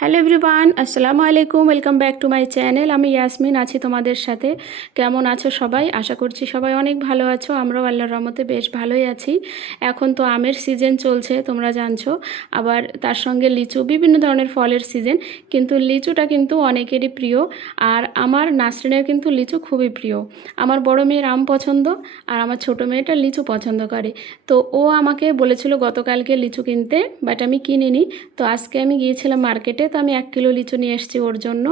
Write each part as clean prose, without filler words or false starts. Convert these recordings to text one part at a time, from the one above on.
Hello everyone, আসসালামু আলাইকুম। Welcome back to my channel. আমি ইয়াসমিন আছি তোমাদের সাথে। কেমন আছো সবাই? আশা করছি সবাই অনেক ভালো আছো। আমরাও আল্লাহর রহমতে বেশ ভালোই আছি। এখন তো আমের সিজন চলছে, তোমরা জানছো। আবার তার সঙ্গে লিচু, বিভিন্ন ধরনের ফলের সিজন। কিন্তু লিচুটা কিন্তু অনেকেরই প্রিয়। আর আমার নাসরিনের কিন্তু লিচু খুবই প্রিয়। আমার বড় মেয়ের আম পছন্দ, আর আমার ছোট মেয়েটা লিচু পছন্দ করে। তো ও আমাকে বলেছিল গতকালকে লিচু কিনতে, বাট আমি কিনিনি। তো আজকে আমি গিয়েছিলাম মার্কেটে, তো আমি 1 কিলো লিচু নিয়ে এসেছি ওর জন্য।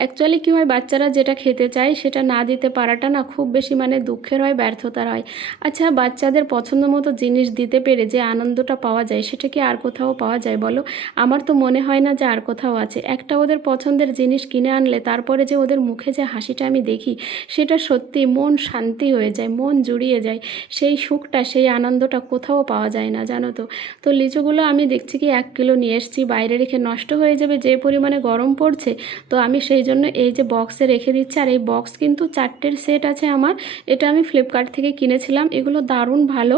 অ্যাকচুয়ালি কী হয়, বাচ্চারা যেটা খেতে চায় সেটা না দিতে পারাটা না খুব বেশি দুঃখের হয়, ব্যর্থতার হয়। আচ্ছা, বাচ্চাদের পছন্দ মতো জিনিস দিতে পেরে যে আনন্দটা পাওয়া যায়, সেটা কি আর কোথাও পাওয়া যায় বলো? আমার তো মনে হয় না যে আর কোথাও আছে। একটা ওদের পছন্দের জিনিস কিনে আনলে তারপরে যে ওদের মুখে যে হাসিটা আমি দেখি, সেটা সত্যি মন শান্তি হয়ে যায়, মন জুড়িয়ে যায়। সেই সুখটা, সেই আনন্দটা কোথাও পাওয়া যায় না, জানো তো। তো লিচুগুলো আমি দেখছি কি 1 কিলো নিয়ে এসেছি, বাইরে রেখে নষ্ট হয়ে যাবে যে পরিমাণে গরম পড়ছে। তো আমি সেই জন্য এই যে বক্সে রেখে দিচ্ছি। আর এই বক্স কিন্তু 4টের সেট আছে আমার। এটা আমি ফ্লিপকার্ট থেকে কিনেছিলাম। এগুলো দারুণ ভালো।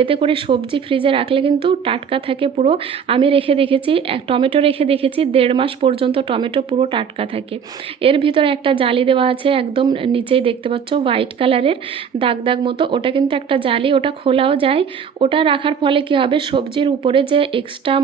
এতে করে সবজি ফ্রিজে রাখলে কিন্তু টাটকা থাকে পুরো। আমি রেখে দেখেছি, টমেটো রেখে দেখেছি, 1.5 মাস পর্যন্ত টমেটো পুরো টাটকা থাকে। এর ভিতরে একটা জালি দেওয়া আছে, একদম নিচেই দেখতে পাচ্ছ হোয়াইট কালারের দাগ দাগ মতো। ওটা কিন্তু একটা জালি, ওটা খোলাও যায়। ওটা রাখার ফলে কী হবে, সবজির উপরে যে এক্সট্রা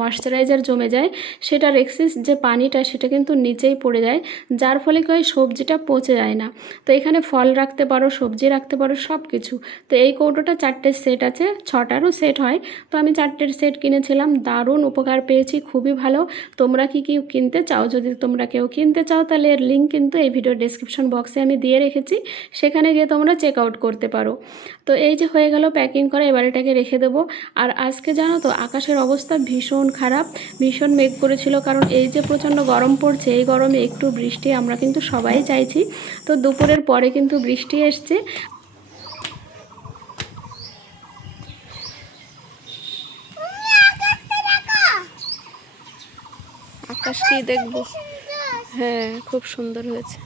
ময়শ্চারাইজার জমে যায়, সেটার এক্সেস যে পানিটা, সেটা কিন্তু নিচেই পড়ে যায়। যার ফলে কী হয়, সবজিটা পচে যায় না। তো এখানে ফল রাখতে পারো, সবজি রাখতে পারো, সব কিছু। তো এই কৌটোটা 4টের সেট আছে, 6টারও সেট হয়। তো আমি 4টের সেট কিনেছিলাম, দারুণ উপকার পেয়েছি, খুবই ভালো। তোমরা কি কি কিনতে চাও? যদি তোমরা কেউ কিনতে চাও, তাহলে এর লিঙ্ক কিন্তু এই ভিডিওর ডেসক্রিপশন বক্সে আমি দিয়ে রেখেছি। সেখানে গিয়ে তোমরা চেক আউট করতে পারো। তো এই যে হয়ে গেল প্যাকিং করা, এবার এটাকে রেখে দেবো। আর আজকে জানো তো, আকাশের অবস্থা ভীষণ খারাপ, ভীষণ মেঘ করেছিল। কারণ এই যে প্রচণ্ড গরম পড়ছে, এই গরমে একটু বৃষ্টি আমরা কিন্তু সবাই চাইছি। তো দুপুরের পরে কিন্তু বৃষ্টি এসছে। আকাশকেই দেখবো। হ্যাঁ, খুব সুন্দর হয়েছে।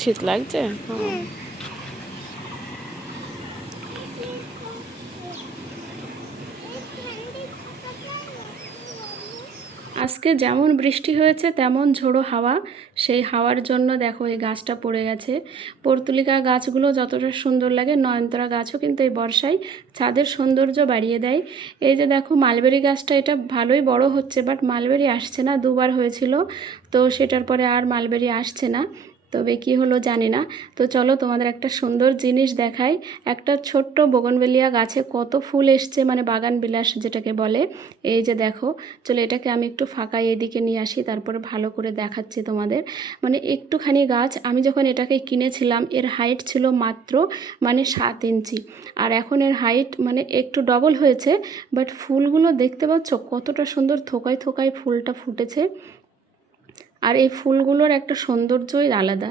শীত লাগছে। আজকে যেমন বৃষ্টি হয়েছে তেমন ঝোড়ো হাওয়া। সেই হাওয়ার জন্য দেখো এই গাছটা পড়ে গেছে। পর্তুলিকা গাছগুলো যতটা সুন্দর লাগে, নয়নতারা গাছও কিন্তু এই বর্ষায় ছাদের সৌন্দর্য বাড়িয়ে দেয়। এই যে দেখো মালবেরি গাছটা, এটা ভালোই বড় হচ্ছে, বাট মালবেরি আসছে না। 2বার হয়েছিল, তো সেটার পরে আর মালবেরি আসছে না। তবে কি হলো জানি না। তো চলো তোমাদের একটা সুন্দর জিনিস দেখাই। একটা ছোট্ট বোগনভেলিয়া গাছে কত ফুল এসছে, বাগান বিলাস যেটাকে বলে। এই যে দেখো। চলো এটাকে আমি একটু ফাঁকা এদিকে নিয়ে আসি, তারপরে ভালো করে দেখাচ্ছি তোমাদের। একটুখানি গাছ, আমি যখন এটাকে কিনেছিলাম এর হাইট ছিল মাত্র 7 ইঞ্চি। আর এখন এর হাইট একটু ডবল হয়েছে। বাট ফুলগুলো দেখতে পাচ্ছ কতটা সুন্দর, থোকায় থোকায় ফুলটা ফুটেছে। আর এই ফুলগুলোর একটা সৌন্দর্যই আলাদা।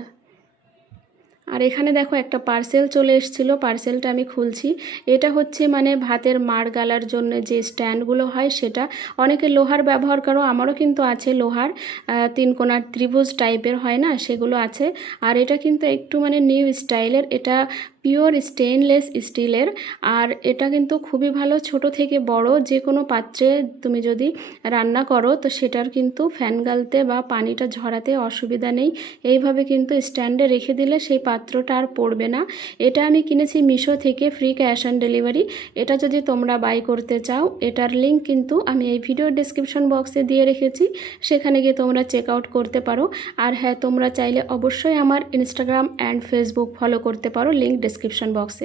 আর এখানে দেখো একটা পার্সেল চলে এসেছিলো, পার্সেলটা আমি খুলছি। এটা হচ্ছে ভাতের মাড় গালার জন্য যে স্ট্যান্ডগুলো হয়, সেটা অনেকে লোহার ব্যবহার করো, আমারও কিন্তু আছে লোহার। 3 কোণার ত্রিভুজ টাইপের হয় না, সেগুলো আছে। আর এটা কিন্তু একটু নিউ স্টাইলের। এটা পিওর স্টেনলেস স্টিলের। আর এটা কিন্তু খুবই ভালো, ছোট থেকে বড় যে কোনো পাত্রে তুমি যদি রান্না করো তো সেটার কিন্তু ফ্যান গালতে বা পানিটা ঝরাতে অসুবিধা নেই। এইভাবে কিন্তু স্ট্যান্ডে রেখে দিলে সেই পাত্রটা আর পড়বে না। এটা আমি কিনেছি মিশো থেকে, ফ্রি ক্যাশ অন ডেলিভারি। এটা যদি তোমরা বাই করতে চাও, এটার লিঙ্ক কিন্তু আমি এই ভিডিও ডেসক্রিপশন বক্সে দিয়ে রেখেছি, সেখানে গিয়ে তোমরা চেক আউট করতে পারো। আর হ্যাঁ, তোমরা চাইলে অবশ্যই আমার ইনস্টাগ্রাম অ্যান্ড ফেসবুক ফলো করতে পারো, লিঙ্ক ডেসক্রিপশন বক্সে।